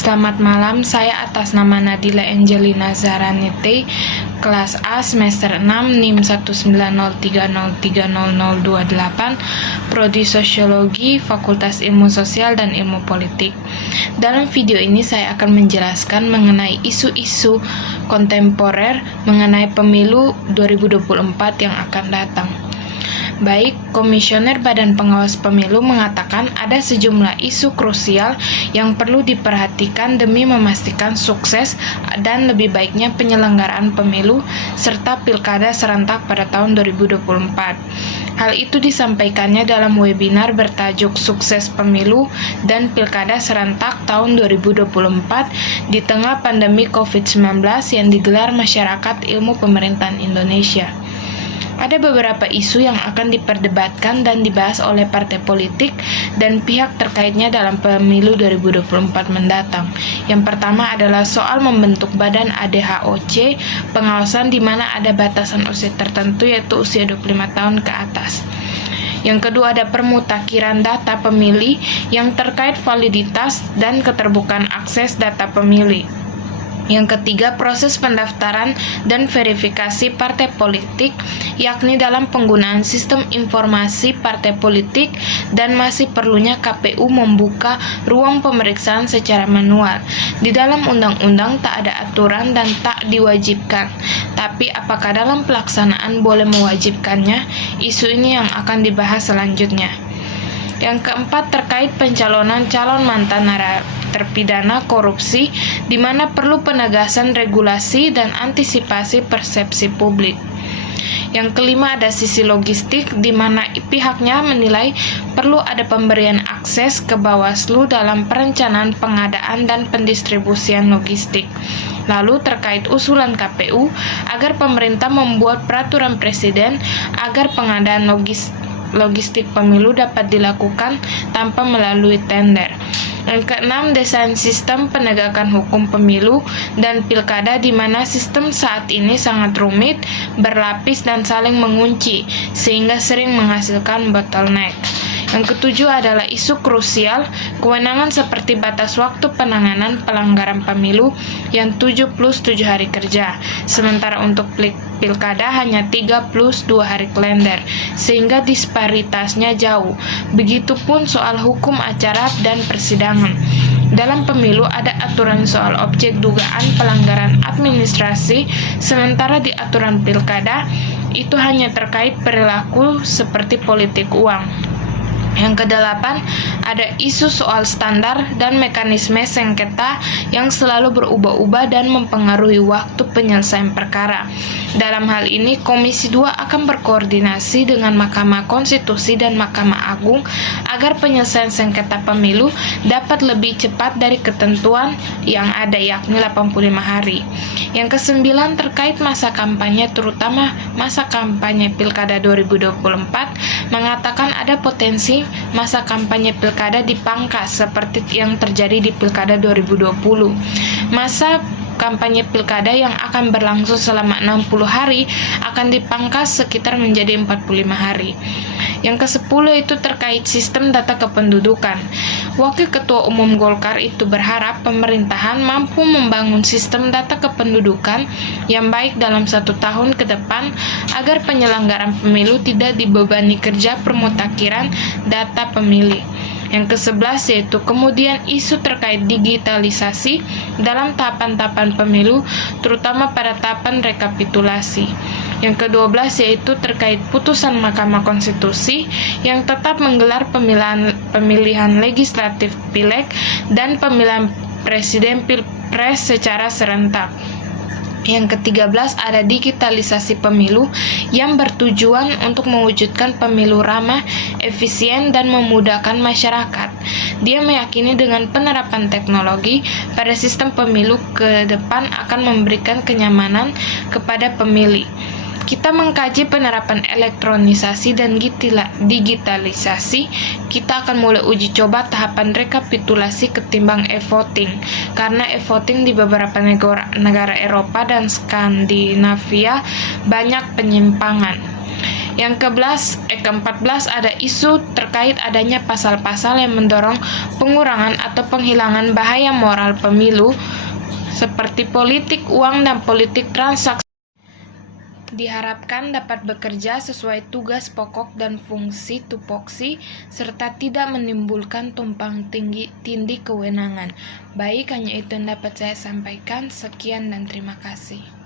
Selamat malam, saya atas nama Nadila Angelina Zaranite, kelas A semester 6 NIM 19030300028, Prodi Sosiologi, Fakultas Ilmu Sosial dan Ilmu Politik. Dalam video ini saya akan menjelaskan mengenai isu-isu kontemporer mengenai pemilu 2024 yang akan datang. Baik, Komisioner Badan Pengawas Pemilu mengatakan ada sejumlah isu krusial yang perlu diperhatikan demi memastikan sukses dan lebih baiknya penyelenggaraan pemilu serta pilkada serentak pada tahun 2024. Hal itu disampaikannya dalam webinar bertajuk Sukses Pemilu dan Pilkada Serentak tahun 2024 di tengah pandemi COVID-19 yang digelar Masyarakat Ilmu Pemerintahan Indonesia. Ada beberapa isu yang akan diperdebatkan dan dibahas oleh partai politik dan pihak terkaitnya dalam pemilu 2024 mendatang. Yang pertama adalah soal membentuk badan ADHOC pengawasan di mana ada batasan usia tertentu yaitu usia 25 tahun ke atas. Yang kedua ada permutakhiran data pemilih yang terkait validitas dan keterbukaan akses data pemilih. Yang ketiga, proses pendaftaran dan verifikasi partai politik, yakni dalam penggunaan sistem informasi partai politik dan masih perlunya KPU membuka ruang pemeriksaan secara manual. Di dalam undang-undang tak ada aturan dan tak diwajibkan. Tapi apakah dalam pelaksanaan boleh mewajibkannya? Isu ini yang akan dibahas selanjutnya. Yang keempat terkait pencalonan calon mantan terpidana korupsi di mana perlu penegasan regulasi dan antisipasi persepsi publik. Yang kelima ada sisi logistik di mana pihaknya menilai perlu ada pemberian akses ke Bawaslu dalam perencanaan pengadaan dan pendistribusian logistik. Lalu terkait usulan KPU agar pemerintah membuat peraturan presiden agar pengadaan logistik pemilu dapat dilakukan tanpa melalui tender. Yang keenam, desain sistem penegakan hukum pemilu dan pilkada di mana sistem saat ini sangat rumit, berlapis dan saling mengunci sehingga sering menghasilkan bottleneck. Yang ketujuh adalah isu krusial, kewenangan seperti batas waktu penanganan pelanggaran pemilu yang 7 plus 7 hari kerja, sementara untuk pilkada hanya 3 plus 2 hari kalender, sehingga disparitasnya jauh. Begitupun soal hukum acara dan persidangan. Dalam pemilu ada aturan soal objek dugaan pelanggaran administrasi, sementara di aturan pilkada itu hanya terkait perilaku seperti politik uang. Yang kedelapan, ada isu soal standar dan mekanisme sengketa yang selalu berubah-ubah dan mempengaruhi waktu penyelesaian perkara. Dalam hal ini, Komisi 2 akan berkoordinasi dengan Mahkamah Konstitusi dan Mahkamah Agung agar penyelesaian sengketa pemilu dapat lebih cepat dari ketentuan yang ada, yakni 85 hari. Yang kesembilan, terkait masa kampanye, terutama masa kampanye Pilkada 2024, mengatakan ada potensi masa kampanye pilkada dipangkas seperti yang terjadi di Pilkada 2020. Masa kampanye pilkada yang akan berlangsung selama 60 hari akan dipangkas sekitar menjadi 45 hari. Yang ke-10 itu terkait sistem data kependudukan. Wakil Ketua Umum Golkar itu berharap pemerintahan mampu membangun sistem data kependudukan yang baik dalam 1 tahun ke depan agar penyelenggaraan pemilu tidak dibebani kerja permutakhiran data pemilih. Yang ke-11 yaitu kemudian isu terkait digitalisasi dalam tahapan-tahapan pemilu, terutama pada tahapan rekapitulasi. Yang ke-12 yaitu terkait putusan Mahkamah Konstitusi yang tetap menggelar pemilihan legislatif pileg dan pemilihan presiden pilpres secara serentak. Yang ke-13 ada digitalisasi pemilu yang bertujuan untuk mewujudkan pemilu ramah, efisien, dan memudahkan masyarakat. Dia meyakini dengan penerapan teknologi pada sistem pemilu ke depan akan memberikan kenyamanan kepada pemilih. Kita mengkaji penerapan elektronisasi dan digitalisasi. Kita akan mulai uji coba tahapan rekapitulasi ketimbang e-voting, karena e-voting di beberapa negara Eropa dan Skandinavia banyak penyimpangan. Keempat belas ada isu terkait adanya pasal-pasal yang mendorong pengurangan atau penghilangan bahaya moral pemilu seperti politik uang dan politik transaksi. Diharapkan dapat bekerja sesuai tugas pokok dan fungsi tupoksi serta tidak menimbulkan tumpang tindih kewenangan. Baik, hanya itu yang dapat saya sampaikan. Sekian dan terima kasih.